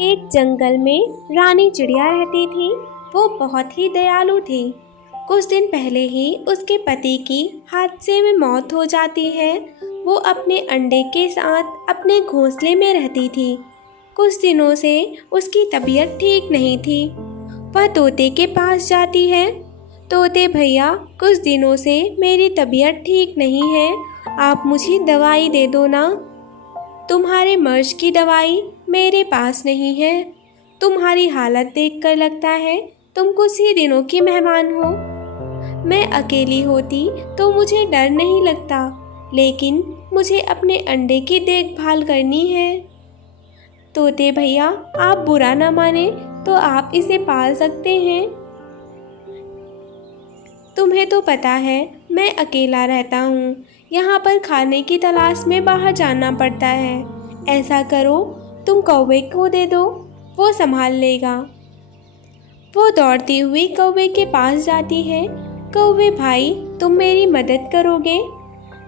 एक जंगल में रानी चिड़िया रहती थी। वो बहुत ही दयालु थी। कुछ दिन पहले ही उसके पति की हादसे में मौत हो जाती है। वो अपने अंडे के साथ अपने घोंसले में रहती थी। कुछ दिनों से उसकी तबीयत ठीक नहीं थी। वह तोते के पास जाती है। तोते भैया, कुछ दिनों से मेरी तबीयत ठीक नहीं है, आप मुझे दवाई दे दो ना। तुम्हारे मर्ज की दवाई मेरे पास नहीं है। तुम्हारी हालत देखकर लगता है तुम कुछ ही दिनों की मेहमान हो। मैं अकेली होती तो मुझे डर नहीं लगता, लेकिन मुझे अपने अंडे की देखभाल करनी है। तोते भैया, आप बुरा ना माने तो आप इसे पाल सकते हैं। तुम्हें तो पता है मैं अकेला रहता हूँ। यहाँ पर खाने की तलाश में बाहर जाना पड़ता है। ऐसा करो, तुम कौवे को दे दो, वो संभाल लेगा। वो दौड़ती हुई कौवे के पास जाती है। कौवे भाई, तुम मेरी मदद करोगे?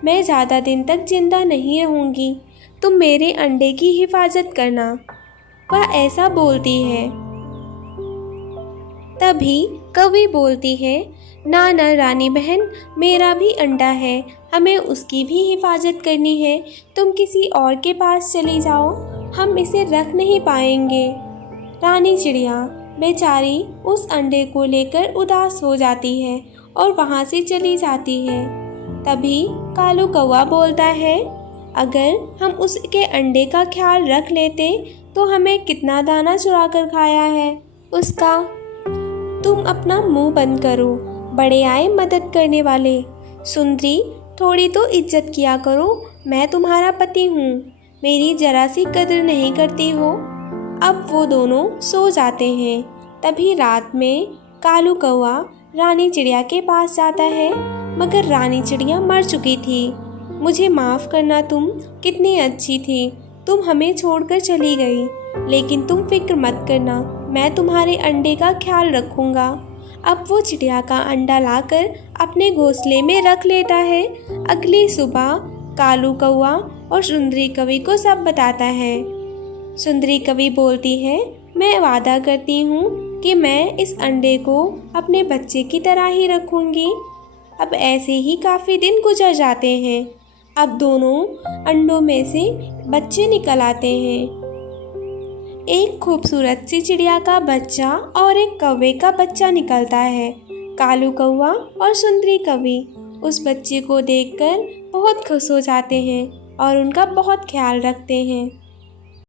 मैं ज़्यादा दिन तक जिंदा नहीं रहूँगी। तुम मेरे अंडे की हिफाजत करना। वह ऐसा बोलती है। तभी कौवी बोलती है, ना ना रानी बहन, मेरा भी अंडा है, हमें उसकी भी हिफाजत करनी है। तुम किसी और के पास चली जाओ, हम इसे रख नहीं पाएंगे। रानी चिड़िया बेचारी उस अंडे को लेकर उदास हो जाती है और वहाँ से चली जाती है। तभी कालू कौवा बोलता है, अगर हम उसके अंडे का ख्याल रख लेते तो हमें कितना दाना चुरा कर खाया है उसका। तुम अपना मुंह बंद करो, बड़े आए मदद करने वाले। सुंदरी, थोड़ी तो इज्जत किया करो, मैं तुम्हारा पति हूँ, मेरी जरा सी कदर नहीं करती हो। अब वो दोनों सो जाते हैं। तभी रात में कालू कौवा रानी चिड़िया के पास जाता है, मगर रानी चिड़िया मर चुकी थी। मुझे माफ़ करना, तुम कितनी अच्छी थी, तुम हमें छोड़कर चली गई, लेकिन तुम फिक्र मत करना, मैं तुम्हारे अंडे का ख्याल रखूँगा। अब वो चिड़िया का अंडा लाकर अपने घोंसले में रख लेता है। अगली सुबह कालू कौवा और सुंदरी कवि को सब बताता है। सुंदरी कवि बोलती है, मैं वादा करती हूँ कि मैं इस अंडे को अपने बच्चे की तरह ही रखूँगी। अब ऐसे ही काफ़ी दिन गुजर जाते हैं। अब दोनों अंडों में से बच्चे निकल आते हैं। एक खूबसूरत सी चिड़िया का बच्चा और एक कौवे का बच्चा निकलता है। कालू कौवा और सुंदरी कवि उस बच्चे को देखकर बहुत खुश हो जाते हैं और उनका बहुत ख्याल रखते हैं।